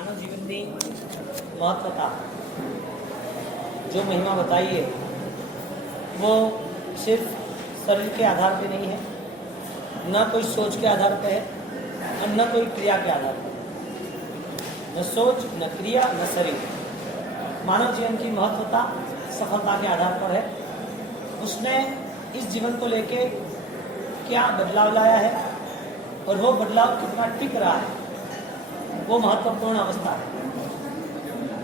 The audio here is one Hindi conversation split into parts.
માનવ જીવનની મહત્વતા जो महिमा बताई है वो सिर्फ शरीर के आधार पे नहीं है, न कोई सोच के आधार पे है और न कोई क्रिया के आधार पे। न सोच, न क्रिया, न शरीर। मानव जीवन की महत्वता सफलता के आधार पर है। उसने इस जीवन को लेके क्या बदलाव लाया है और वो बदलाव कितना टिक रहा है, वो महत्वपूर्ण अवस्था है।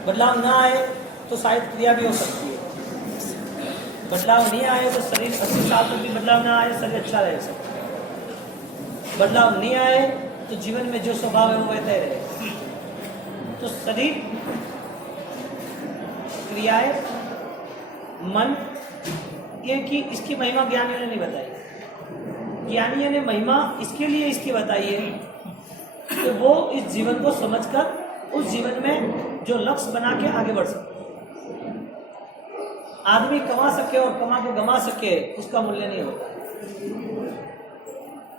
बदलाव ना आए तो शायद क्रिया भी हो सकती है। बदलाव नहीं आए तो शरीर 80 साल तक भी बदलाव ना आए, शरीर अच्छा रह सकता है। बदलाव नहीं आए तो जीवन में जो स्वभाव है वो वैसा ही रहे। तो शरीर, क्रियाएं, मन, ये की इसकी महिमा ज्ञानियों ने नहीं बताई। ज्ञानियों ने महिमा इसके लिए इसकी बताई है कि वो इस जीवन को समझकर उस जीवन में जो लक्ष्य बना के आगे बढ़ सके। आदमी कमा सके और कमा के गमा सके, उसका मूल्य नहीं होता।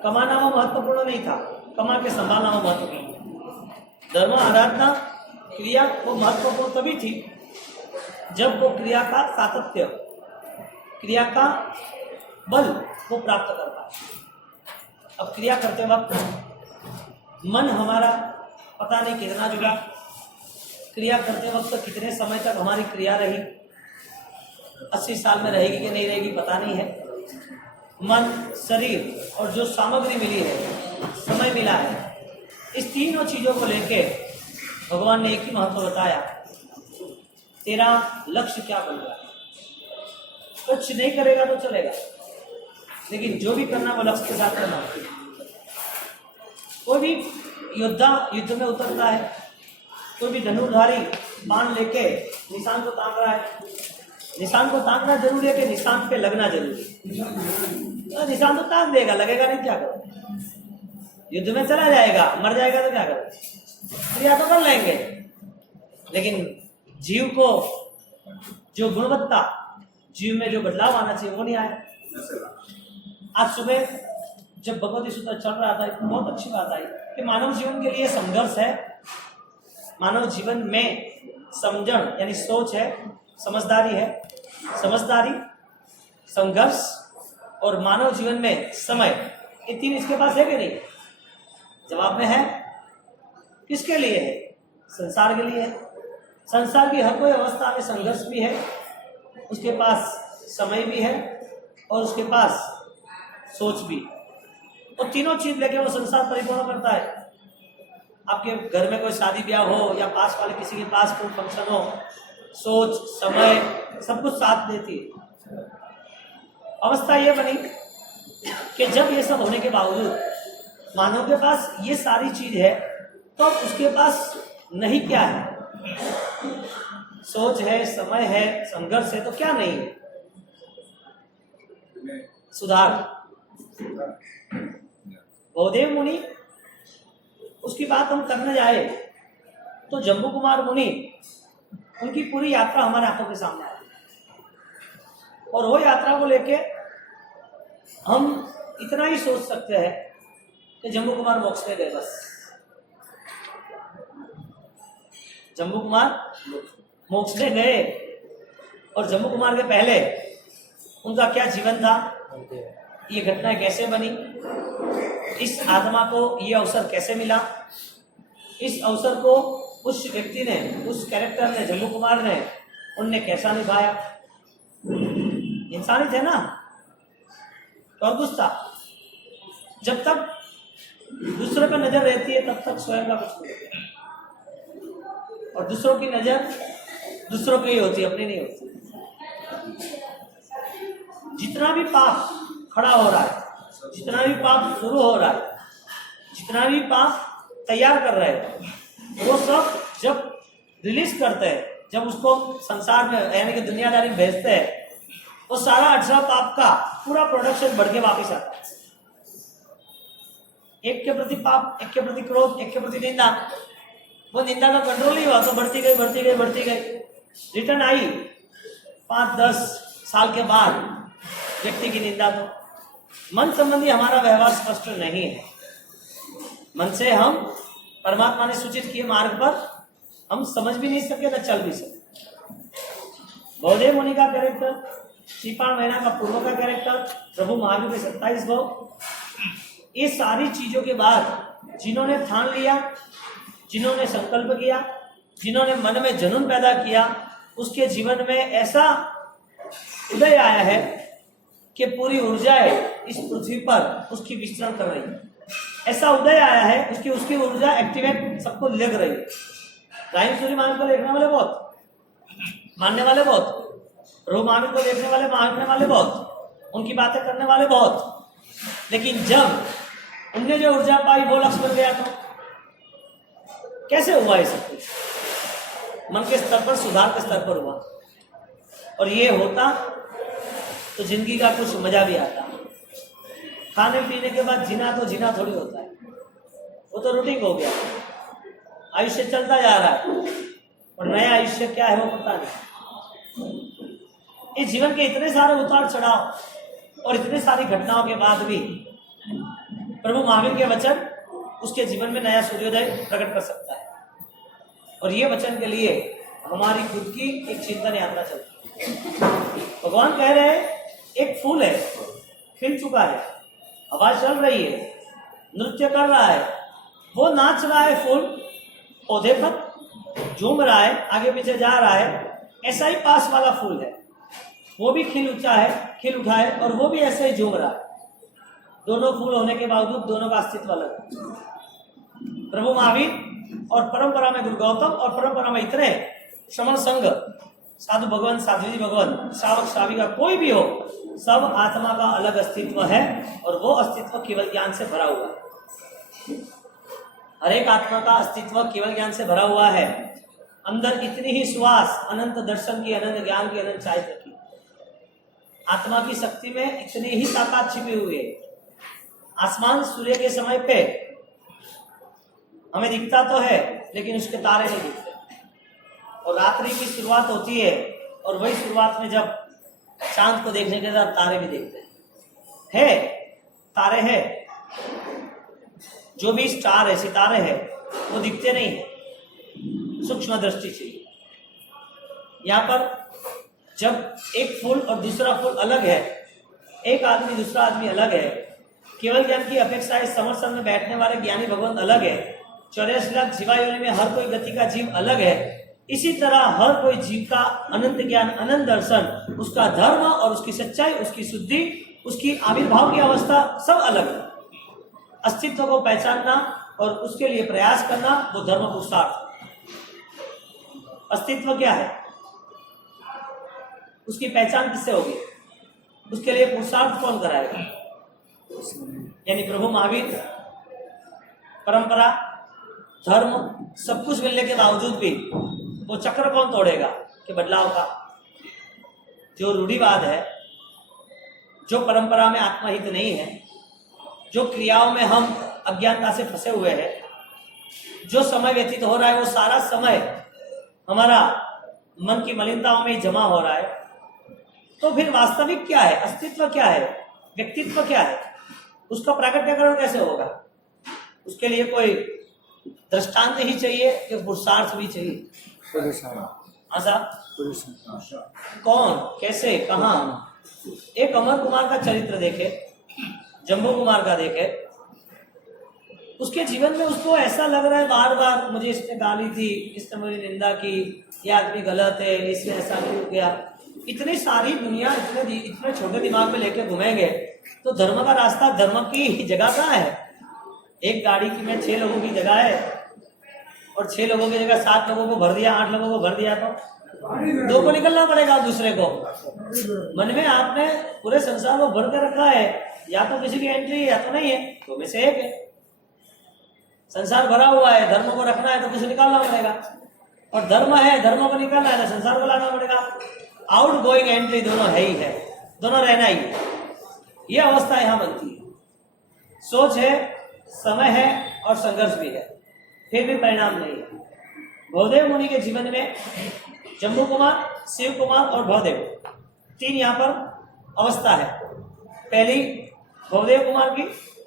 कमाना वो महत्वपूर्ण नहीं था, कमा के संभालना वो महत्वपूर्ण। धर्म, आराधना, क्रिया वो महत्वपूर्ण तभी थी जब वो क्रिया का सातत्य, क्रिया का बल वो प्राप्त कर पाए। अब क्रिया करते वक्त मन हमारा पता नहीं कितना जुड़ा, क्रिया करते वक्त तो कितने समय तक हमारी क्रिया रही, 80 साल में रहेगी कि नहीं रहेगी पता नहीं है। मन, शरीर और जो सामग्री मिली है, समय मिला है, इस तीनों चीज़ों को लेके भगवान ने एक ही महत्व बताया। तेरा लक्ष्य क्या बन रहा है? कुछ नहीं करेगा तो चलेगा, लेकिन जो भी करना वो लक्ष्य के साथ करना। कोई भी योद्धा युद्ध में उतरता है, कोई भी धनुर्धारी बाण लेके निशान को ताक रहा है। निशान को ताकना जरूरी है कि निशान पे लगना जरूरी है। तो निशान तो ताक देगा, लगेगा नहीं क्या करो? युद्ध में चला जाएगा, मर जाएगा तो क्या करो? क्रिया तो कर लेंगे, लेकिन जीव को जो गुणवत्ता, जीव में जो बदलाव आना चाहिए वो नहीं आया। आज सुबह जब भगवती सूत्र चल रहा था, एक बहुत अच्छी बात आई कि मानव जीवन के लिए संघर्ष है। मानव जीवन में समझण यानी सोच है, समझदारी है। समझदारी, संघर्ष और मानव जीवन में समय, ये तीन इसके पास है कि नहीं? जवाब में है। किसके लिए है? संसार के लिए है। संसार की हर कोई अवस्था में संघर्ष भी है, उसके पास समय भी है और उसके पास सोच भी। और तीनों चीज लेके वो संसार परिपूर्ण करता है। आपके घर में कोई शादी ब्याह हो या पास वाले किसी के पास कोई फंक्शन हो, सोच, समय सब कुछ साथ देती है। अवस्था ये बनी कि जब ये सब होने के बावजूद मानव के पास ये सारी चीज है, तो उसके पास नहीं क्या है? सोच है, समय है, संघर्ष है, तो क्या नहीं है? सुधार। बहुदेव मुनि, उसकी बात हम करने जाए तो जम्बू कुमार मुनि, उनकी पूरी यात्रा हमारे आंखों के सामने आई और वो यात्रा को लेके हम इतना ही सोच सकते हैं कि जम्बू कुमार मोक्ष में गए। बस जम्बू कुमार मोक्ष में गए, और जम्बू कुमार के पहले उनका क्या जीवन था, ये घटना कैसे बनी, इस आत्मा को ये अवसर कैसे मिला, इस अवसर को उस व्यक्ति ने, उस कैरेक्टर ने, जम्बू कुमार ने, उनने कैसा निभाया। इंसान ही थे ना, और गुस्सा। जब तक दूसरों पर नजर रहती है तब तक स्वयं का कुछ नहीं होता, और दूसरों की नजर दूसरों की ही होती है, अपनी नहीं होती। जितना भी पाप खड़ा हो रहा है, जितना भी पाप शुरू हो रहा है, जितना भी पाप तैयार कर रहे हैं, वो सब जब रिलीज करते हैं, जब उसको संसार में यानी कि दुनियादारी में भेजते हैं, वो सारा 18 पाप का पूरा प्रोडक्शन बढ़ के वापस आता है। एक के प्रति पाप, एक के प्रति क्रोध, एक के प्रति निंदा, वो निंदा का कंट्रोल नहीं हुआ तो बढ़ती गई, बढ़ती गई, बढ़ती गई। रिटर्न आई 5-10 साल के बाद व्यक्ति की निंदा। तो मन संबंधी हमारा व्यवहार स्पष्ट नहीं है। मन से हम परमात्मा ने सूचित किए मार्ग पर हम समझ भी नहीं सके न चल भी सके। बौदेव मुनि का कैरेक्टर, श्रीपाण महीना का पूर्व का कैरेक्टर, प्रभु महावीर के 27 भाव, ये सारी चीजों के बाद जिन्होंने ठान लिया, जिन्होंने संकल्प किया, जिन्होंने मन में जुनून पैदा किया, उसके जीवन में ऐसा उदय आया है कि पूरी ऊर्जाएं इस पृथ्वी पर उसकी विचरण कर रही है। ऐसा उदय आया है उसकी ऊर्जा एक्टिवेट सबको लग रही है। राइम सूर्य महावीर को देखने वाले बहुत, मानने वाले बहुत, प्रभु महावीर को देखने वाले, मानने वाले बहुत, उनकी बातें करने वाले बहुत, लेकिन जब उनने जो ऊर्जा पाई वो लक्ष्य बन गया तो कैसे हुआ ये सब कुछ? मन के स्तर पर, सुधार के स्तर पर हुआ। और ये होता तो जिंदगी का कुछ मजा भी आता। खाने पीने के बाद जीना तो जीना थोड़ी होता है, वो तो रूटीन हो गया। आयुष्य चलता जा रहा है और नया आयुष्य क्या है वो पता नहीं। इस जीवन के इतने सारे उतार चढ़ाव और इतनी सारी घटनाओं के बाद भी प्रभु महावीर के वचन उसके जीवन में नया सूर्योदय प्रकट कर सकता है। और ये वचन के लिए हमारी खुद की एक चिंतन यात्रा चलती है। भगवान कह रहे हैं एक फूल है, खिल चुका है, हवा चल रही है, नृत्य कर रहा है, वो नाच रहा है, फूल पौधे पर झूम रहा है, आगे पीछे जा रहा है। ऐसा ही पास वाला फूल है, वो भी खिल उठा है और वो भी ऐसे ही झूम रहा है। दोनों फूल होने के बावजूद दोनों का अस्तित्व अलग है। प्रभु महावीर और परंपरा में गुरु गौतम और परंपरा में इतने श्रमण संघ, साधु भगवान, साधु जी भगवान, श्रावक श्राविका कोई भी हो, सब आत्मा का अलग अस्तित्व है और वो अस्तित्व केवल ज्ञान से भरा हुआ है। हर एक आत्मा का अस्तित्व केवल ज्ञान से भरा हुआ है। अंदर इतनी ही सुवास, अनंत दर्शन की, अनंत ज्ञान की, अनंत चारित्र की, आत्मा की शक्ति में इतनी ही ताकत छिपी हुई है। आसमान सूर्य के समय पे हमें दिखता तो है लेकिन उसके तारे नहीं दिखते। और रात्रि की शुरुआत होती है और वही शुरुआत में जब चांद को देखने के बाद तारे भी देखते हैं। तारे हैं, जो भी स्टार है, सितारे हैं, वो दिखते नहीं है, सूक्ष्म दृष्टि चाहिए। यहाँ पर जब एक फूल और दूसरा फूल अलग है, एक आदमी दूसरा आदमी अलग है, केवल ज्ञान की अपेक्षा इस समर्थन में बैठने वाले ज्ञानी भगवान अलग है, 84 लाख जीवायोनि में हर कोई गति का जीव अलग है। इसी तरह हर कोई जीव का अनंत ज्ञान, अनंत दर्शन, उसका धर्म और उसकी सच्चाई, उसकी शुद्धि, उसकी आविर्भाव की अवस्था सब अलग है। अस्तित्व को पहचानना और उसके लिए प्रयास करना वो धर्म पुरुषार्थ। अस्तित्व क्या है, उसकी पहचान किससे होगी, उसके लिए पुरुषार्थ कौन कराएगा? यानी प्रभु महावीर, परंपरा, धर्म सब कुछ मिलने के बावजूद भी वो चक्र कौन तोड़ेगा कि बदलाव का? जो रूढ़िवाद है, जो परंपरा में आत्महित नहीं है, जो क्रियाओं में हम अज्ञानता से फंसे हुए हैं, जो समय व्यतीत हो रहा है वो सारा समय हमारा मन की मलिनताओं में जमा हो रहा है। तो फिर वास्तविक क्या है, अस्तित्व क्या है, व्यक्तित्व क्या है, उसका प्रकटीकरण कैसे होगा? उसके लिए कोई दृष्टांत ही चाहिए कि पुरुषार्थ भी चाहिए? कौन, कैसे, कहाँ? एक अमर कुमार का चरित्र देखे, जम्बू कुमार का देखे, उसके जीवन में उसको ऐसा लग रहा है बार बार मुझे इसने गाली दी, इसने मेरी निंदा की, ये आदमी गलत है, इसने ऐसा क्यों किया। इतनी सारी दुनिया इतने छोटे दिमाग में लेके घूमेंगे तो धर्म का रास्ता, धर्म की जगह कहाँ है? एक गाड़ी की में 6 लोगों की जगह है और 6 लोगों की जगह 7 लोगों को भर दिया, 8 लोगों को भर दिया तो 2 को निकलना पड़ेगा दूसरे को। मन में आपने पूरे संसार को भर के रखा है, या तो किसी की एंट्री है या तो नहीं है, 2 में से एक है। संसार भरा हुआ है, धर्म को रखना है तो कुछ निकालना पड़ेगा, और धर्म है, धर्म को निकालना है तो संसार को लाना पड़ेगा। आउट गोइंग एंट्री दोनों है ही है, दोनों रहना ही है। ये अवस्था यहाँ बनती है। सोच है, समय है और संघर्ष भी है, फिर भी परिणाम नहीं है। भवदेव मुनि के जीवन में जम्बू कुमार, शिव कुमार और भवदेव 3 यहाँ पर अवस्था है। पहली भवदेव कुमार की,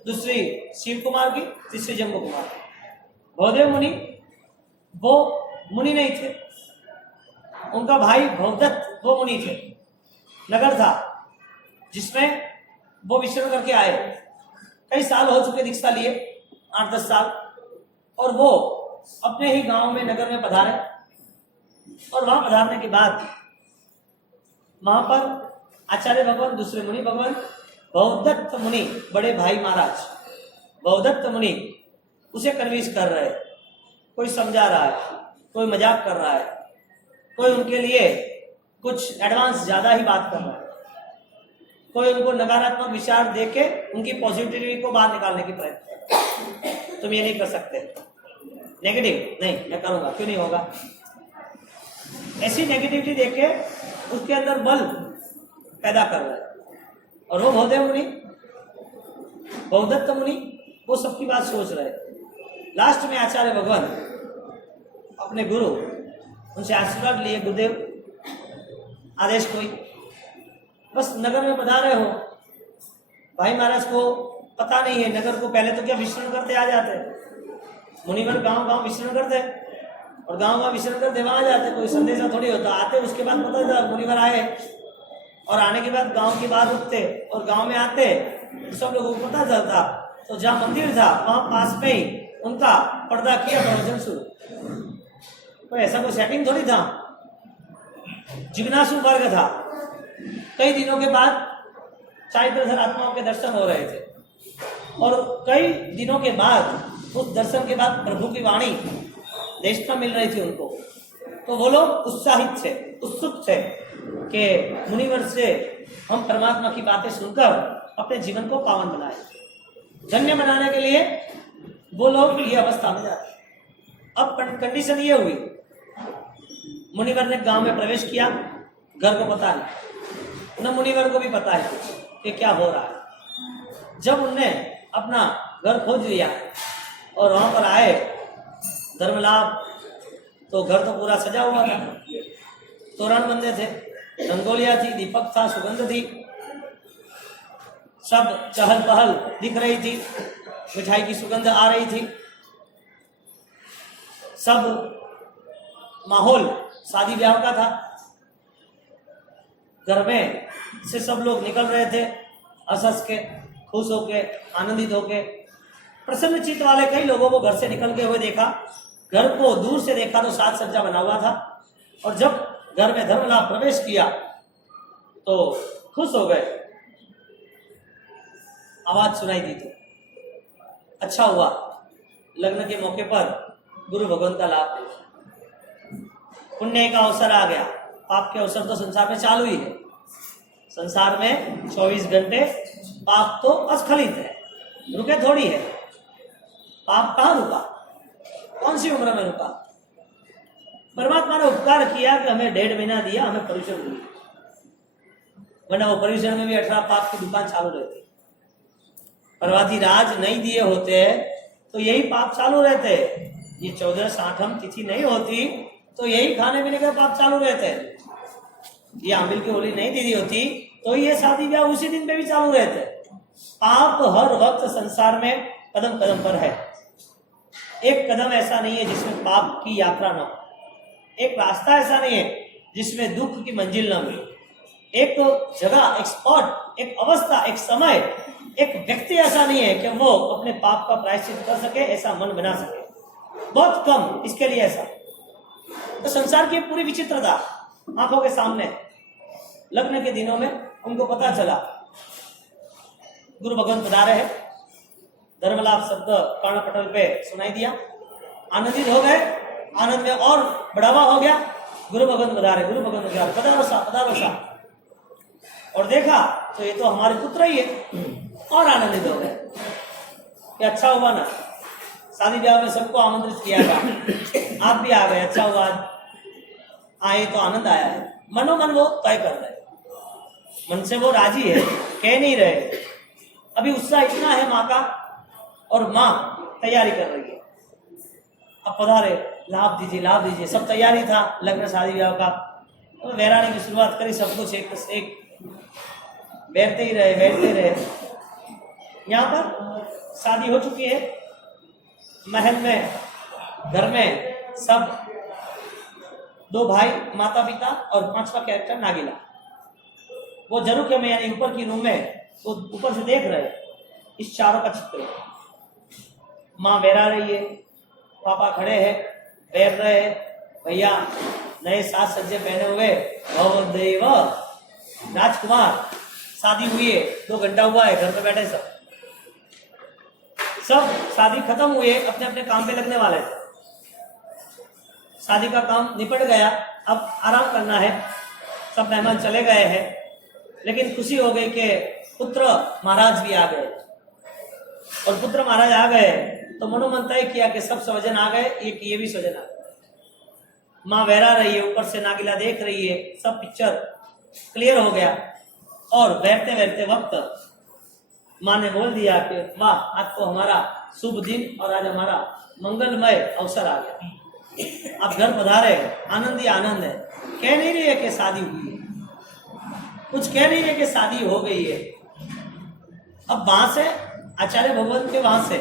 दूसरी शिव कुमार की, तीसरी जम्बू कुमार। भवदेव मुनि वो मुनि नहीं थे। उनका भाई भवदत्त वो मुनि थे। नगर था जिसमें वो विचरण करके आए। कई साल हो चुके दीक्षा लिए, 8-10 साल, और वो अपने ही गांव में नगर में पधारे। और वहां पधारने के बाद वहां पर आचार्य भगवान, दूसरे मुनि भगवान, भवदत्त मुनि, बड़े भाई महाराज भवदत्त मुनि उसे कन्विंस कर रहे। कोई समझा रहा है, कोई मजाक कर रहा है, कोई उनके लिए कुछ एडवांस ज्यादा ही बात कर रहा है, कोई उनको नकारात्मक विचार देके उनकी पॉजिटिविटी को बाहर निकालने की प्रयत्न कर रहा है। तुम ये नहीं कर सकते, नेगेटिव नहीं, मैं करूंगा, क्यों नहीं होगा। ऐसी नेगेटिविटी देके उसके अंदर बल पैदा कर रहे हैं। और वो भवदेव मुनि, भवदत्त मुनि, वो सबकी बात सोच रहे। लास्ट में आचार्य भगवान अपने गुरु, उनसे आशीर्वाद लिए, गुरुदेव आदेश कोई, बस नगर में पधारे हो, भाई महाराज को पता नहीं है नगर को, पहले तो क्या विचरण करते आ जाते, मुनिवर गांव गांव विचरण करते, और गांव गांव विचरण करते वहां जाते, कोई संदेशा थोड़ी होता, आते उसके बाद पता था मुनिवर आए, और आने के बाद गांव के बाहर रुकते और गांव में आते, सब लोगों को पता चलता। तो जहाँ मंदिर था वहां पास में ही उनका पर्दा किया, प्रवचन शुरू। तो ऐसा कोई सेटिंग थोड़ी था, जिज्ञासु वर्ग था। कई दिनों के बाद चारित्र आत्माओं के दर्शन हो रहे थे, और कई दिनों के बाद उस दर्शन के बाद प्रभु की वाणी देशना मिल रही थी उनको। तो वो लोग उत्साहित थे, उत्सुक थे कि मुनिवर से हम परमात्मा की बातें सुनकर अपने जीवन को पावन बनाए, धन्य बनाने के लिए वो लोग ये अवस्था में जाते। अब कंडीशन ये हुई, मुनिवर ने गांव में प्रवेश किया, घर को पता नहीं, न मुनिवर को भी पता है कुछ कि क्या हो रहा है। जब उनने अपना घर खोज लिया और वहां पर आए धर्मलाभ, तो घर तो पूरा सजा हुआ था, तोरण बंधे थे, रंगोलियां थी, दीपक था, सुगंध थी, सब चहल पहल दिख रही थी, मिठाई की सुगंध आ रही थी, सब माहौल शादी ब्याह का था। घर में से सब लोग निकल रहे थे हंस हंस के, खुश होके, आनंदित होके, प्रसन्न चित्त वाले। कई लोगों को घर से निकलते हुए देखा, घर को दूर से देखा तो साज सज्जा बना हुआ था, और जब घर में धर्मलाभ प्रवेश किया तो खुश हो गए। आवाज सुनाई दी तो अच्छा हुआ, लग्न के मौके पर गुरु भगवान का लाभ, पुण्य का अवसर आ गया। पाप के अवसर तो संसार में चालू ही है, संसार में 24 घंटे पाप तो अस्खलित है, रुके थोड़ी है। पाप कहाँ रुका, कौन सी उम्र में रुका। परमात्मा ने उपकार किया कि हमें 1.5 महीना दिया, हमें पर्यूषण दिया, वरना वो पर्यूषण में भी 18 पाप की दुकान चालू रहती। पर्वती राज नहीं दिए होते तो यही पाप चालू रहते। ये 14-8 तिथि नहीं होती तो यही खाने पीने का पाप चालू रहते। ये आमिल की होली नहीं दी होती तो ये शादी ब्याह उसी दिन पे भी चालू रहते। पाप हर वक्त संसार में कदम कदम पर है। एक कदम ऐसा नहीं है जिसमें पाप की यात्रा न हो, एक रास्ता ऐसा नहीं है जिसमें दुख की मंजिल न मिले। एक जगह, एक स्पॉट, एक अवस्था, एक समय, एक व्यक्ति ऐसा नहीं है कि वो अपने पाप का प्रायश्चित कर सके, ऐसा मन बना सके, बहुत कम इसके लिए ऐसा। तो संसार की पूरी विचित्रता आंखों के सामने। लग्न के दिनों में उनको पता चला गुरु भगवान पधारे हैं, धर्मलाभ शब्द कर्णपटल पे सुनाई दिया, आनंदित हो गए, आनंद में और बढ़ावा हो गया। गुरु भगवान पधारे, गुरु भगवान पधारे, पधारो सा, पधारो सा। और देखा तो ये तो हमारे पुत्र ही है, और आनंदित हो गए कि अच्छा हुआ ना, शादी ब्याह में सबको आमंत्रित किया था, आप भी आ गए, अच्छा हुआ, आए तो आनंद आया है। मनोमन वो तय कर रहे, मन से वो राजी है, कह नहीं रहे। अभी उत्साह इतना है माँ का, और माँ तैयारी कर रही है, अब पधारे, लाभ दीजिए, लाभ दीजिए। सब तैयारी था लग्न शादी ब्याह का, तो वैरानी की शुरुआत करी, सब कुछ एक से एक बैठते ही रहे, बैठते रहे। यहाँ पर शादी हो चुकी है, महल में, घर में सब 2 भाई, माता पिता और 5वां कैरेक्टर नागिला। वो जरूर में यानी ऊपर की रूम में वो ऊपर से देख रहे इस चारों का चित्र। माँ बैरा रही है, पापा खड़े हैं, बैठ रहे हैं, भैया नए साज सज्जे पहने हुए, भवदेव राजकुमार, शादी हुई है, 2 घंटा हुआ है, घर पे बैठे सब शादी खत्म हुई है, अपने अपने काम पे लगने वाले थे। शादी का काम निपट गया, अब आराम करना है, सब मेहमान चले गए हैं, लेकिन खुशी हो गई कि पुत्र महाराज भी आ गए। और पुत्र महाराज आ गए तो मनोमन तय किया कि सब स्वजन आ गए, ये भी स्वजन आ गए। माँ बहरा रही है, ऊपर से नागिला देख रही है, सब पिक्चर क्लियर हो गया। और बैठते बैठते वक्त माँ ने बोल दिया कि वाह, आज तो हमारा शुभ दिन और आज हमारा मंगलमय अवसर आ गया, आप घर पधारे, आनंद ही आनंद है। कह नहीं रही है कि शादी हुई है, कुछ कह नहीं रही है कि शादी हो गई है। अब वहां से आचार्य भगवत के वहां से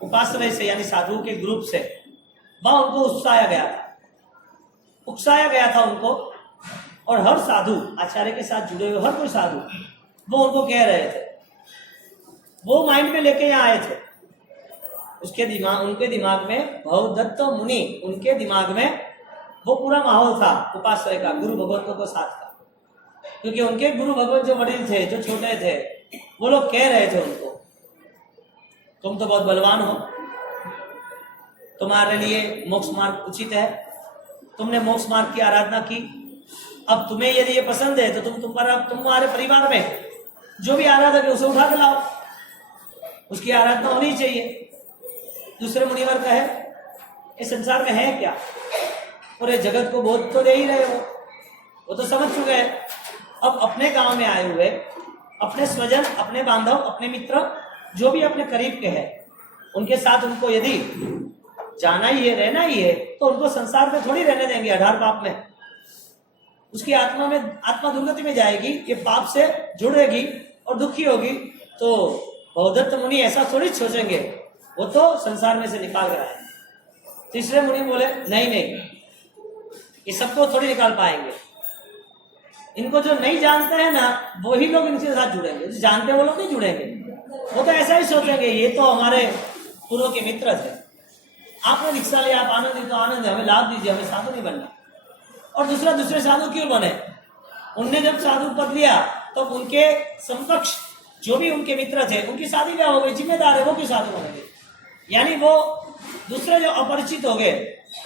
उपासना से यानी साधु के ग्रुप से वहां उनको उकसाया गया था उनको। और हर साधु आचार्य के साथ जुड़े हुए हर कोई साधु वो उनको कह रहे थे, वो माइंड में लेके यहाँ आए थे। उनके दिमाग में भवदत्त मुनि, उनके दिमाग में वो पूरा माहौल था उपाश्रय का, गुरु भगवंतों को साथ का। क्योंकि उनके गुरु भगवत जो वडील थे, जो छोटे थे, वो लोग कह रहे थे उनको, तुम तो बहुत बलवान हो, तुम्हारे लिए मोक्ष मार्ग उचित है, तुमने मोक्ष मार्ग की आराधना की, अब तुम्हें यदि ये पसंद है तो तुम्हारे परिवार में जो भी आराधक है उसे उठा के लाओ, उसकी आराधना होनी चाहिए। दूसरे मुनिवर कहे इस संसार में है क्या, पूरे जगत को बोध तो दे ही रहे हो, वो तो समझ चुके हैं। अब अपने गांव में आए हुए अपने स्वजन, अपने बांधव, अपने मित्र जो भी अपने करीब के हैं, उनके साथ उनको यदि जाना ही है, रहना ही है, तो उनको संसार में थोड़ी रहने देंगे 18 पाप में। उसकी आत्मा दुर्गति में जाएगी, ये पाप से जुड़ेगी और दुखी होगी। तो भवदत्त मुनि ऐसा थोड़ी सोचेंगे, वो तो संसार में से निकाल कर आए। तीसरे मुनि बोले नहीं, ये सबको थोड़ी निकाल पाएंगे, इनको जो नहीं जानते हैं ना वही लोग इनके साथ जुड़ेंगे, जो जानते हैं वो लोग नहीं जुड़ेंगे। वो तो ऐसा ही सोचेंगे, ये तो हमारे पूर्व के मित्र थे, आपने दीक्षा लिया, आप आनंद, तो आनंद है, हमें लाभ दीजिए, हमें साधु नहीं बनना। और दूसरे साधु क्यों बने? उनने जब साधु पद लिया तो उनके समकक्ष जो भी उनके मित्र थे उनकी शादी ब्याह हो गई, जिम्मेदार है, वो क्यों साधु बनेंगे? यानी वो दूसरे जो अपरिचित हो गए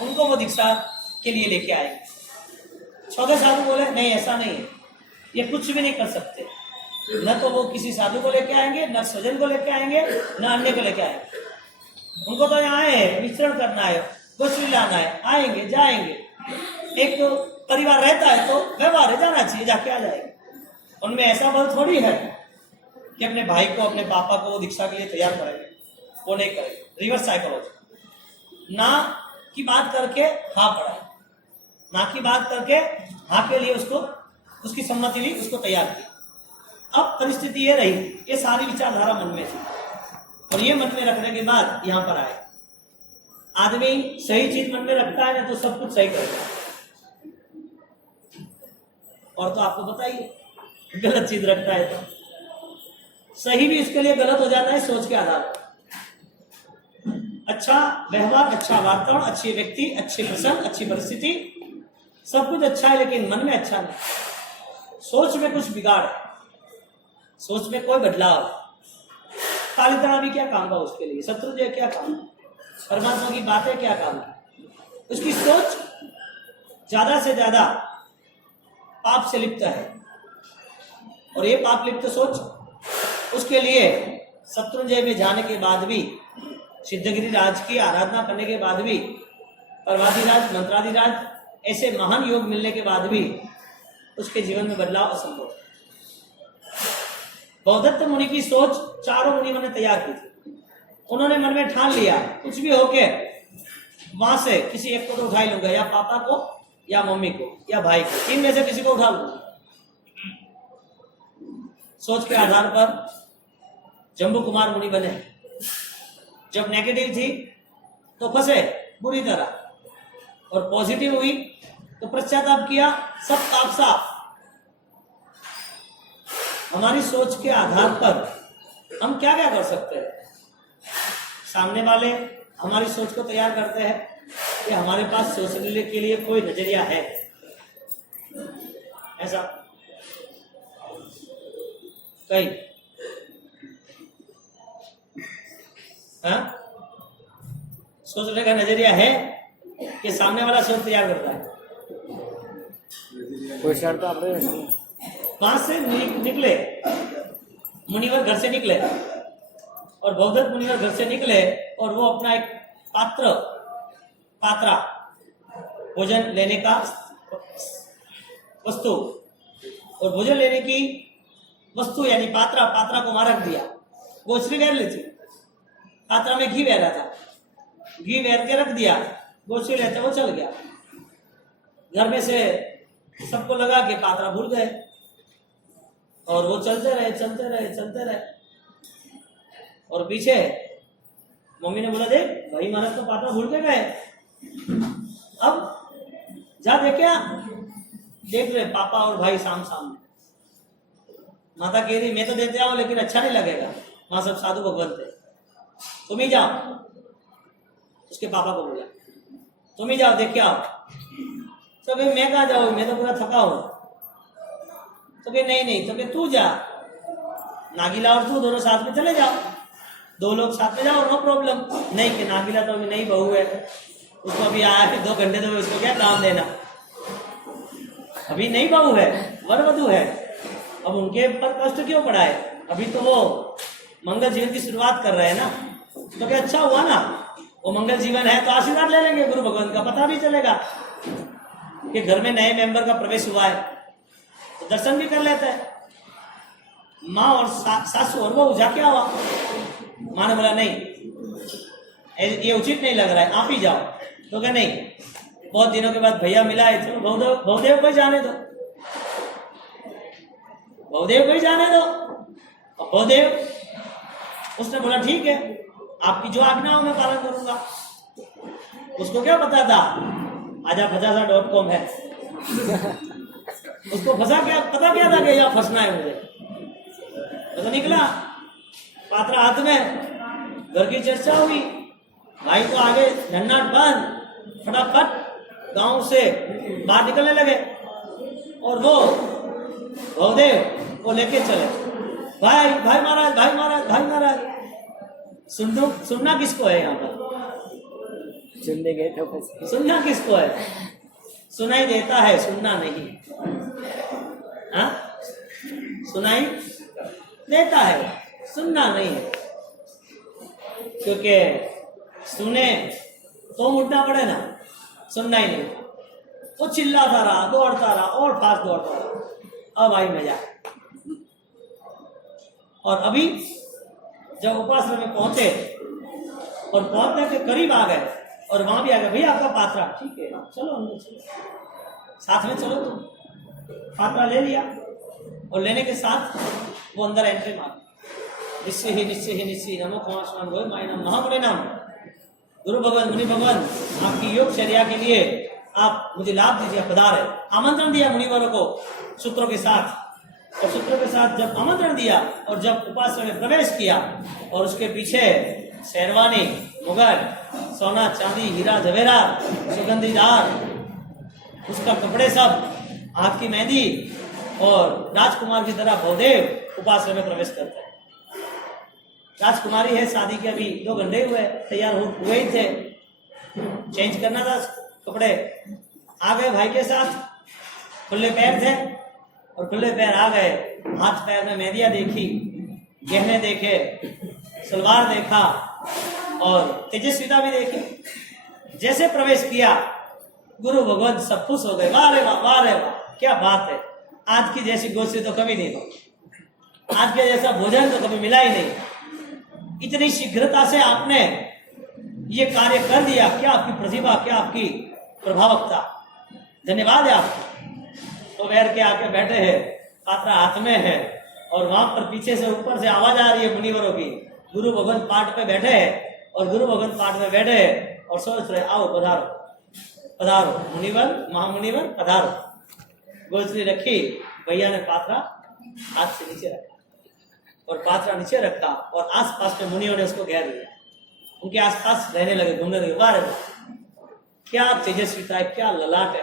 उनको वो दीक्षा के लिए लेके आए। चौथे साधु बोले नहीं, ऐसा नहीं है, ये कुछ भी नहीं कर सकते, न तो वो किसी साधु को लेके आएंगे, न स्वजन को लेके आएंगे, न अन्य को लेके आएंगे। उनको तो यहाँ आए विचरण करना है, गोश्री लाना है, आएंगे जाएंगे, एक तो परिवार रहता है तो व्यवहार है, जाना चाहिए, जाके आ जाएंगे। उनमें ऐसा बल थोड़ी है कि अपने भाई को, अपने पापा को दीक्षा के लिए तैयार करेंगे, वो नहीं करेंगे। रिवर्स साइकोलॉजी, ना की बात करके हाँ पढ़ाए, ना की बात करके हाँ के लिए उसको, उसकी सम्मति ली, उसको तैयार किया। अब परिस्थिति ये रही, ये सारी विचारधारा मन में थी और ये मन में रखने के बाद यहाँ पर आए। आदमी सही चीज मन में रखता है ना तो सब कुछ सही करता है, और तो आपको पता ही है गलत चीज रखता है तो सही भी उसके लिए गलत हो जाता है सोच के आधार पर। अच्छा व्यवहार, अच्छा वातावरण, अच्छे व्यक्ति, अच्छे प्रसंग, अच्छी परिस्थिति, सब कुछ अच्छा है, लेकिन मन में अच्छा नहीं, सोच में कुछ बिगाड़ है, सोच में कोई बदलाव। कालिदास भी क्या काम का उसके लिए, शत्रुंजय क्या काम, परमात्मा की बातें क्या काम की, उसकी सोच ज्यादा से ज्यादा पाप से लिप्त है। और ये पाप लिप्त सोच उसके लिए शत्रुंजय में जाने के बाद भी, सिद्धगिरी राज की आराधना करने के बाद भी, पर्वाधिराज, मंत्राधिराज ऐसे महान योग मिलने के बाद भी उसके जीवन में बदलाव असंभव है। भवदत्त मुनि की सोच चारों मुनियों ने तैयार की थी। उन्होंने मन में ठान लिया कुछ भी होके वहां से किसी एक को तो उठा ही लूंगा, या पापा को, या मम्मी को, या भाई को, तीन में से किसी को उठा लूंगा। सोच के आधार पर जम्बू कुमार मुनि बने। जब नेगेटिव थी तो फंसे बुरी तरह, और पॉजिटिव हुई तो पश्चाताप किया, सब पाप साफ। हमारी सोच के आधार पर हम क्या क्या कर सकते हैं? सामने वाले हमारी सोच को तैयार करते हैं कि हमारे पास सोचने के लिए कोई नजरिया है, ऐसा कहीं सोचने का नजरिया है कि सामने वाला सोच तैयार करता है? कोई शर्त आप वहां से निकले मुनिवर, घर से निकले और बौद्धत मुनिवर घर से निकले और वो अपना एक पात्रा भोजन लेने का वस्तु और भोजन लेने की वस्तु यानी पात्रा को वहां रख दिया। वो श्री वेर ली थी, पात्रा में घी बह रहा था, घी वेर के रख दिया, गोश्री लेते वो चल गया। घर में से सबको लगा कि पात्रा भूल गए और वो चलते रहे और पीछे मम्मी ने बोला, देख भाई महाराज तो पात्रा भूल के गए, अब जा देख रहे पापा और भाई सामने। माता कह रही मैं तो देते आओ लेकिन अच्छा नहीं लगेगा, वहां सब साधु भगवान थे, तुम ही जाओ। उसके पापा को बोला तुम ही जाओ देख के आओ। तो भाई मैं कहाँ जाऊँ, मैं तो पूरा थका हूँ। तो भाई नहीं तो भाई तू जा, नागीला और तू दोनों साथ में चले जाओ, 2 लोग साथ में जाओ, नो प्रॉब्लम। नहीं कि नागीला तो अभी नहीं बहू है, उसको अभी आया कि 2 घंटे तो उसको क्या काम देना, अभी नहीं बहू है, वर वधू है, अब उनके पर कष्ट क्यों पड़ा है, अभी तो वो मंगल जीवन की शुरुआत कर रहे हैं ना। तो क्या अच्छा हुआ ना, वो मंगल जीवन है तो आशीर्वाद ले लेंगे, गुरु भगवान का पता भी चलेगा कि घर में नए मेंबर का प्रवेश हुआ है, तो दर्शन भी कर लेते हैं। माँ और सासू और वो जाके हुआ, माँ ने बोला नहीं ये उचित नहीं लग रहा है, आप ही जाओ। तो क्या नहीं, बहुत दिनों के बाद भैया मिला है, चलो बहुदेव को ही जाने दो, बहुदेव को ही जाने दो। और बहुदेव उसने बोला ठीक है, आपकी जो आज्ञा हो मैं पालन करूंगा। उसको क्या पता था आजाफजासा.com है, उसको पता क्या था कि यहाँ फंसना है मुझे। तो निकला, पात्रा हाथ में, घर की चर्चा हुई, भाई को आगे झन्नाट बंद, फटाफट गांव से बाहर निकलने लगे और वो बहुदेव को लेके चले। भाई महाराज सुनना किसको है यहाँ पर? सुनने गए थे, सुनना किसको है? सुनाई देता है, सुनना नहीं। हाँ, सुनाई देता है, सुनना नहीं, क्योंकि सुने तो उठना पड़े ना, सुनना ही नहीं। वो चिल्लाता रहा, दौड़ता रहा और फास्ट दौड़ता रहा। अब आई मजा। और अभी जब उपासना में पहुंचे और पहुंचने के करीब आ गए और वहां भी आ गए, भैया आपका पात्रा, ठीक है चलो अंदर चलो, साथ में चलो। तुम पात्रा ले लिया और लेने के साथ वो अंदर एंट्री मार, निश्चय नमो खमास्वान गो मायनम महामुनि नाम। गुरु भगवान मुनि भगवान आपकी योग चर्या के लिए आप मुझे लाभ दीजिए, पधारे। आमंत्रण दिया मुनिवरों को सूत्रों के साथ, और सूत्रों के साथ जब आमंत्रण दिया और जब उपासना में प्रवेश किया और उसके पीछे शेरवानी, मुगट, सोना चांदी, हीरा जवेरात, सुगंधीदार उसका कपड़े सब, हाथ की मेहंदी, और राजकुमार की तरह बहुदेव उपासना में प्रवेश करते हैं। राजकुमारी है, शादी के अभी 2 घंटे हुए, तैयार हुए ही थे, चेंज करना था कपड़े। आ गए भाई के साथ, खुले पैर थे और खुले पैर आ गए, हाथ पैर में मेहंदियां देखी, गहने देखे, सलवार देखा और तेजस्विता भी देखी। जैसे प्रवेश किया गुरु भगवान सब खुश हो गए, वाह रे वाह क्या बात है, आज की जैसी गोष्ठी तो कभी नहीं हुई, आज के जैसा भोजन तो कभी मिला ही नहीं, इतनी शीघ्रता से आपने ये कार्य कर दिया, क्या आपकी प्रतिभा, क्या आपकी प्रभावकता, धन्यवाद है आपको। तो बैठ के आके बैठे हैं, पात्रा हाथ में है और वहां पर पीछे से ऊपर से आवाज आ रही है मुनिवरों की, गुरु भगवान पाठ पे बैठे हैं और गुरु भगवान पाठ में बैठे हैं और सोच रहे आओ पधारो। पधारो मुनिवर महामुनिवर पधारो। गोचरी रखी, भैया ने पात्रा हाथ से नीचे रखा और पात्रा नीचे रखा और आसपास के मुनियों ने उसको घेर लिया, उनके आसपास रहने लगे, घूमने लगे। वाह रे वाह, क्या तेजस्विता है, क्या ललाट है,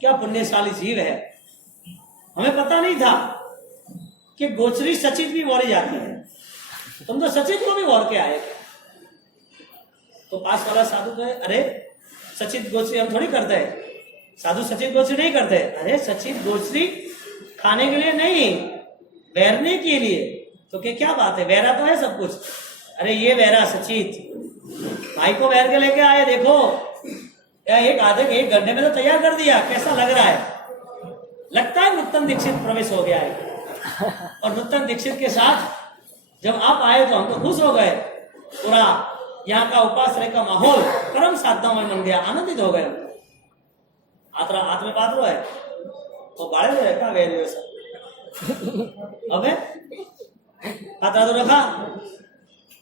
क्या पुण्यशाली जीव है। हमें पता नहीं था कि गोचरी सचित भी बोली जाती है। तुम तो सचित को भी बोल के आए। तो पास वाला साधु कहे, अरे सचित गोचरी हम थोड़ी करते हैं, साधु सचित गोचरी नहीं करते। अरे सचित गोचरी खाने के लिए नहीं, बैरने के लिए। तो क्या बात है, बैरा तो है सब कुछ। अरे ये बैरा सचित भाई को बैर के लेके आए, देखो एक घंटे में तो तैयार कर दिया, कैसा लग रहा है। लगता है नूतन दीक्षित प्रवेश हो गया है। और नूतन दीक्षित के साथ जब आप आए तो हम तो खुश हो गए। पूरा यहाँ का उपाश्रय का माहौल परम साधना में बन गया, आनंदित हो गए। हाथ में पात्रो है तो गाड़े में रखा वे सब। अबे पात्रा तो रखा,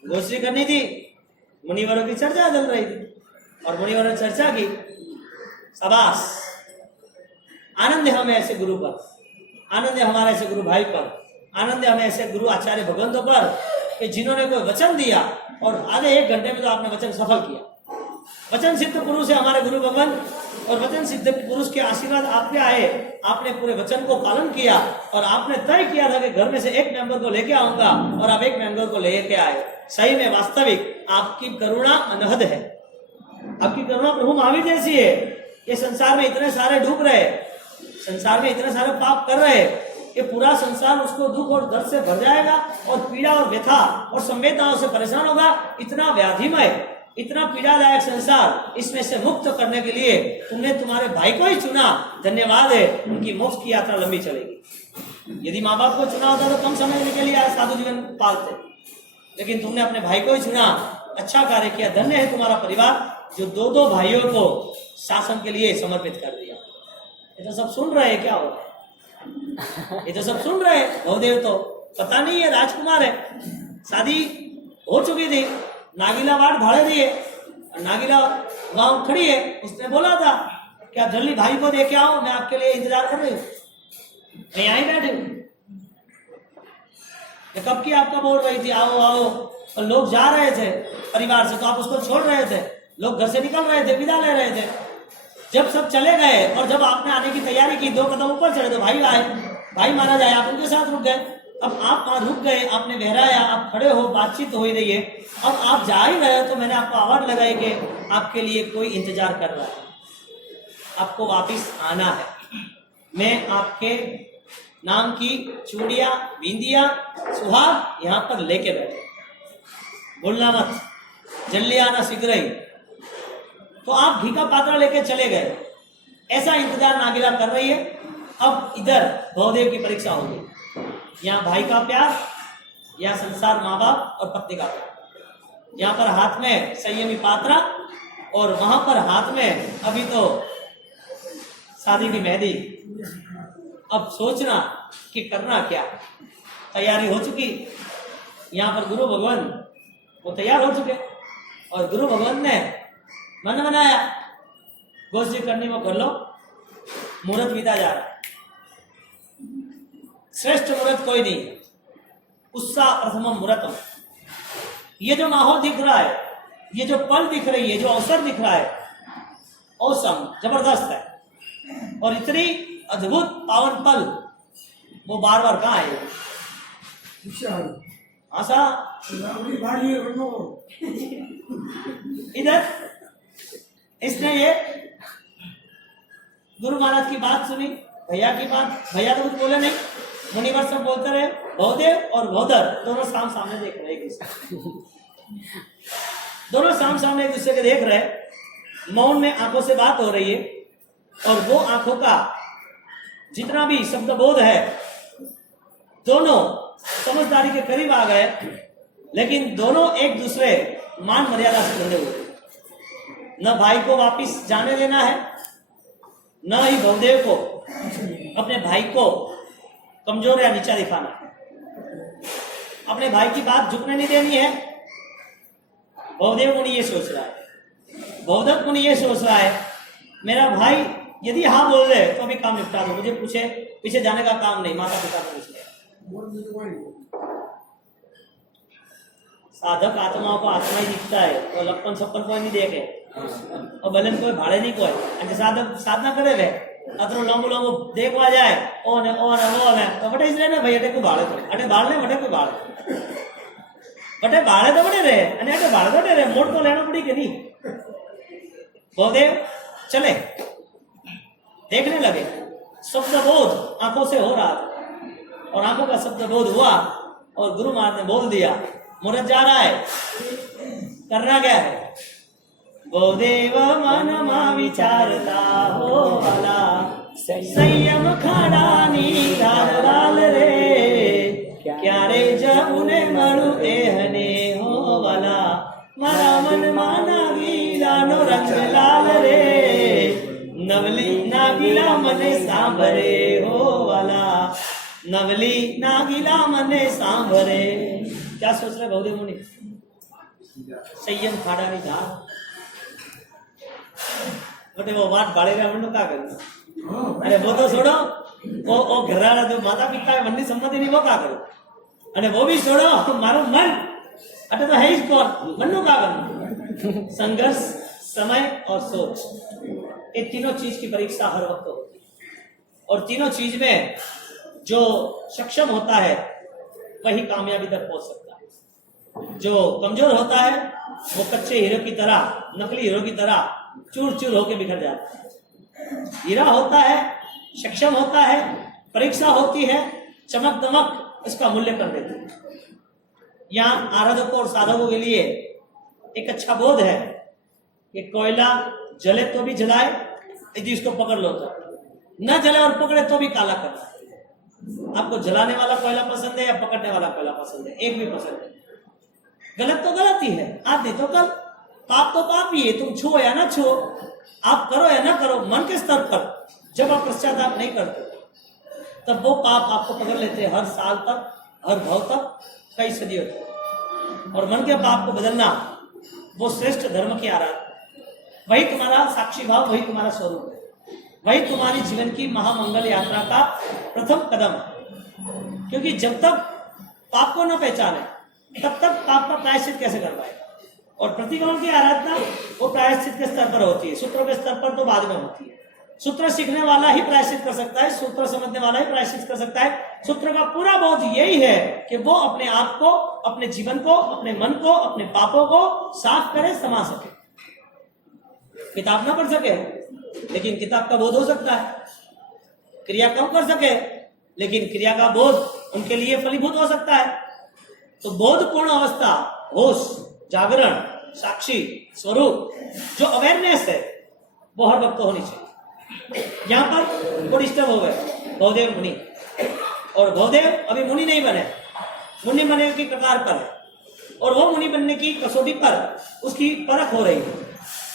गोचरी करनी थी, मुनिवरों की चर्चा चल रही थी और मुनिवरों ने चर्चा की। शाबाश, आनंद है हमें ऐसे गुरु पर, आनंद है हमारे ऐसे गुरु भाई पर, आनंद है हमें ऐसे गुरु आचार्य भगवंतों पर कि जिन्होंने कोई वचन दिया और आधे एक घंटे में तो आपने वचन सफल किया। वचन सिद्ध पुरुष है हमारे गुरु भगवान और वचन सिद्ध पुरुष के आशीर्वाद आप पे आए। आपने पूरे वचन को पालन किया और आपने तय किया था कि घर में से एक मेंबर को लेके आऊंगा और आप एक मेंबर को लेके आए। सही में वास्तविक आपकी करुणा अनहद है, आपकी करुणा प्रभु महावीर जैसी है। ये संसार में इतने सारे डूब रहे, संसार में इतने सारे पाप कर रहे कि पूरा संसार उसको दुख और दर्द से भर जाएगा और पीड़ा और व्यथा और संवेदनाओं से परेशान होगा। इतना व्याधिमय, इतना पीड़ादायक संसार, इसमें से मुक्त करने के लिए तुमने तुम्हारे भाई को ही चुना। धन्यवाद है, उनकी मोक्ष की यात्रा लंबी चलेगी। यदि माँ बाप को चुना होता तो कम समय के लिए साधु जीवन पालते, लेकिन तुमने अपने भाई को ही चुना। अच्छा कार्य किया, धन्य है तुम्हारा परिवार जो दो भाइयों को शासन के लिए समर्पित कर दिया। ये तो सब सुन रहे हैं, क्या हो रहा है, ये तो सब सुन रहे हैं। बहुदेव तो पता नहीं है, राजकुमार है, शादी हो चुकी थी, नागीला वार्ड भाड़े दिए, नागीला गांव खड़ी है। उसने बोला था कि आप जल्दी भाई को देके आओ, मैं आपके लिए इंतजार कर रही हूँ, मैं यहीं बैठी हूँ। कब की आपका बोल रही थी आओ आओ, और लोग जा रहे थे परिवार से तो आप उसको छोड़ रहे थे, लोग घर से निकल रहे थे, विदा ले रहे थे। जब सब चले गए और जब आपने आने की तैयारी की, 2 कदम ऊपर चढ़े तो भाई आए, भाई माना जाए, आप उनके साथ रुक गए। अब आप वहां रुक गए, आपने बहराया, आप खड़े हो, बातचीत हो ही रही है। अब आप जा ही रहे हो तो मैंने आपको आवाज लगाई कि आपके लिए कोई इंतजार कर रहा है, आपको वापिस आना है। मैं आपके नाम की चूड़िया, बिंदिया, सुहाग यहाँ पर लेके बैठे, बोलना मत, जल्दी आना शीघ्र ही। तो आप घी का पात्रा लेके चले गए। ऐसा इंतजार नागिला कर रही है। अब इधर बहुदेव की परीक्षा होगी, यहाँ भाई का प्यार, यहाँ संसार माँ बाप और पत्नी का प्यार। यहाँ पर हाथ में संयमी पात्रा और वहां पर हाथ में अभी तो शादी की मेहंदी। अब सोचना कि करना क्या। तैयारी हो चुकी, यहाँ पर गुरु भगवान वो तैयार हो चुके और गुरु भगवान ने मन बनाया गोष्ठी करने में कर लो। मुहूर्त बीता जा रहा है, श्रेष्ठ मुहूर्त कोई नहीं, उत्साह प्रथमम मुहूर्तम। ये जो माहौल दिख रहा है, ये जो पल दिख रही है, जो अवसर दिख रहा है, औसम जबरदस्त है और इतनी अद्भुत पावन पल वो बार बार कहाँ आए। आशा इधर इसने ये गुरु महाराज की बात सुनी, भैया की बात, भैया तो कुछ बोले नहीं, मुनिवर सब बोलते रहे। बहुदेव और बहुधर दोनों साम सामने देख रहे हैं, दोनों साम सामने एक दूसरे के देख रहे, मौन में आंखों से बात हो रही है और वो आंखों का जितना भी शब्द बोध है दोनों समझदारी के करीब आ गए, लेकिन दोनों एक दूसरे मान मर्यादा से बंधे हुए। न भाई को वापिस जाने देना है, न ही बहुदेव को अपने भाई को कमजोर या नीचा दिखाना है। अपने भाई की बात झुकने नहीं देनी है। बहुदेव मुनि ये सोच रहा है, बहुदत्त मुनि ये सोच रहा है मेरा भाई यदि हाँ बोल दे तो अभी काम निपटा दो, मुझे पीछे जाने का काम नहीं, माता पिता को पूछ ले। साधक आत्माओं को आत्मा ही दिखता है और लपन छप्पन कोई नहीं देखे और भले कोई भाड़े नहीं कोई અને સાધક સાધના કરે રે અતરો લાંબુ લાંબુ દેખવા જાય ઓને તો બટે જ રે ને ભાઈ એટલે કોઈ ભાડે કરે અને બાળ ને બટે કોઈ ભાડે બટે ભાડે તો બટે રે અને એટલે ભાડે તો રે મોટ તો લેણો પડી કે નહીં। बहुदेव चले देखने लगे, शब्द बोध आंखों से हो रहा था और आंखों का शब्द बोध हुआ और गुरु महाराज ने बोल दिया मुहूर्त जा रहा है, करना क्या है। बहुदेव मन मा विचारता हो वाला संयम खाडानी लाल रे क्यारे जमुने मळू एहने हो वाला मारा मन माना गीलानो रंग लाल रे नवली नागीला मने सांभरे हो वाला नवली नागीला मने सांभरे। क्या सोच रहे बहुदेव मुनि? संयम खाड़ा नहीं था बटे वो बात बाड़े रहा मंडो क्या करूं। अरे वो तो छोड़ो, वो घरवाला जो माता पिता है मन्नी सम्मति नहीं वो क्या करो, अरे वो भी छोड़ो मारो मन अटे तो है ही कौन मन्नो क्या करूं। संघर्ष, समय और सोच, ये तीनों चीज की परीक्षा हर वक्त होती है और तीनों चीज में जो सक्षम होता है वही कामयाबी तक पहुंच सकता है। जो कमजोर होता है वो कच्चे हीरो की तरह, नकली हीरो की तरह चूर चूर होकर बिखर जाता है। हीरा होता है, सक्षम होता है, परीक्षा होती है, चमक दमक इसका मूल्य कर देती है। यहाँ आराधकों और साधकों के लिए एक अच्छा बोध है कि कोयला जले तो भी जलाए यदि इसको पकड़ लो तो, न जले और पकड़े तो भी काला करना है। आपको जलाने वाला कोयला पसंद है या पकड़ने वाला कोयला पसंद है? एक भी पसंद है। गलत तो गलत ही है, आज नहीं तो कल, पाप तो पाप ही है, तुम छुओ या ना छुओ, आप करो या ना करो, मन के स्तर पर जब आप पश्चाताप नहीं करते तब वो पाप आपको पकड़ लेते हैं हर साल तक, हर भाव तक, कई सदियों तक। और मन के पाप को बदलना वो श्रेष्ठ धर्म की आराधना, वही तुम्हारा साक्षी भाव, वही तुम्हारा स्वरूप है, वही तुम्हारी जीवन की महामंगल यात्रा का प्रथम कदम है। क्योंकि जब तक पाप को न पहचाने तब तक पाप का प्रायश्चित कैसे कर पाएगा। और प्रतिक्रमण की आराधना वो प्रायश्चित के स्तर पर होती है, सूत्रों के स्तर पर तो बाद में होती है। सूत्र सीखने वाला ही प्रायश्चित कर सकता है, सूत्र समझने वाला ही प्रायश्चित कर सकता है। सूत्र का पूरा बोध यही है कि वो अपने आप को, अपने जीवन को, अपने मन को, अपने पापों को साफ करे, समा सके। किताब ना पढ़ सके लेकिन किताब का बोध हो सकता है, क्रिया कम कर सके लेकिन क्रिया का बोध उनके लिए फलीभूत हो सकता है। तो बोधपूर्ण अवस्था, होश, जागरण, साक्षी, स्वरूप, जो अवेयरनेस है वो हर वक्त होनी चाहिए। यहाँ पर वो डिस्टर्ब हो गए बहुदेव मुनि, और बहुदेव अभी मुनि नहीं बने, मुनि बनने की कतार पर है और वो मुनि बनने की कसौटी पर उसकी परख हो रही है।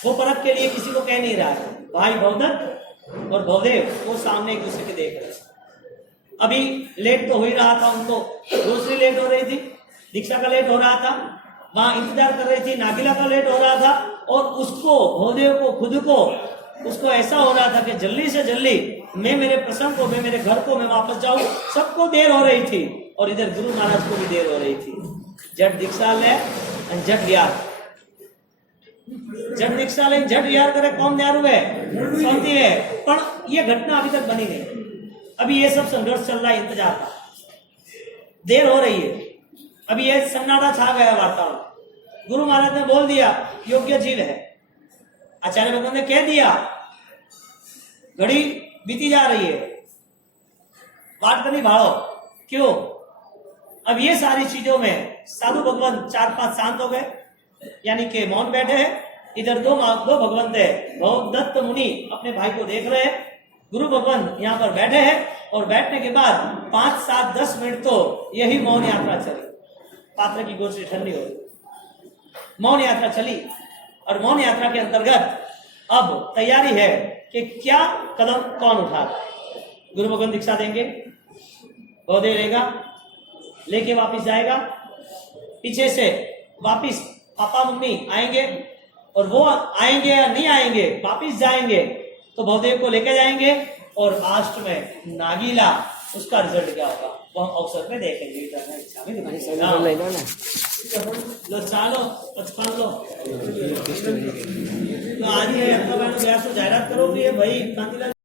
वो परख के लिए किसी को कह नहीं रहा है। भाई बहुदत्त और बहुदेव वो सामने एक दूसरे के देख रहे हैं। अभी लेट तो हो ही रहा था उनको, दूसरी लेट हो रही थी, दीक्षा का लेट हो रहा था, वहां इंतजार कर रही थी, नागिला का लेट हो रहा था, और उसको, बहुदेव को, खुद को, उसको ऐसा हो रहा था कि जल्दी से जल्दी मैं मेरे प्रसंग को, मैं मेरे घर को, मैं वापस जाऊं। सबको देर हो रही थी और इधर गुरु महाराज को भी देर हो रही थी। जट दीक्षा ले जट विहार, जट दीक्षा ले जट विहार करे कौन तैयार हुए? शांति है। पर ये घटना अभी तक बनी नहीं, अभी ये सब संघर्ष चल रहा है, इंतजार का, देर हो रही है। अभी ये सन्नाटा छा गया वातावरण। गुरु महाराज ने बोल दिया योग्य जीव है, आचार्य भगवान ने कह दिया, घड़ी बीती जा रही है, बात करनी भाड़ो। क्यों? अब ये सारी चीजों में साधु भगवान 4-5 शांत हो गए, यानी कि मौन बैठे हैं। इधर दो भगवंत है, बहुदत्त मुनि अपने भाई को देख रहे हैं, गुरु भगवान यहाँ पर बैठे हैं, और बैठने के बाद 5, 7, 10 मिनट तो यही मौन यात्रा चली। पात्र की गोश्त ठंडी हो गई, मौन यात्रा चली, और मौन यात्रा के अंतर्गत अब तैयारी है कि क्या कदम कौन उठाएगा। गुरु भगवान दीक्षा देंगे, बहुदेव रहेगा, लेके वापिस जाएगा, पीछे से वापिस पापा मम्मी आएंगे, और वो आएंगे या नहीं आएंगे, वापिस जाएंगे तो भवदेव को लेके जाएंगे और लास्ट में नागीला उसका रिजल्ट क्या होगा वो हम अवसर पे देखेंगे। લઈ લો ને लो चालो 55 लो तो आज ये अपना जाहिरात करो कि ये भाई कांतिलाल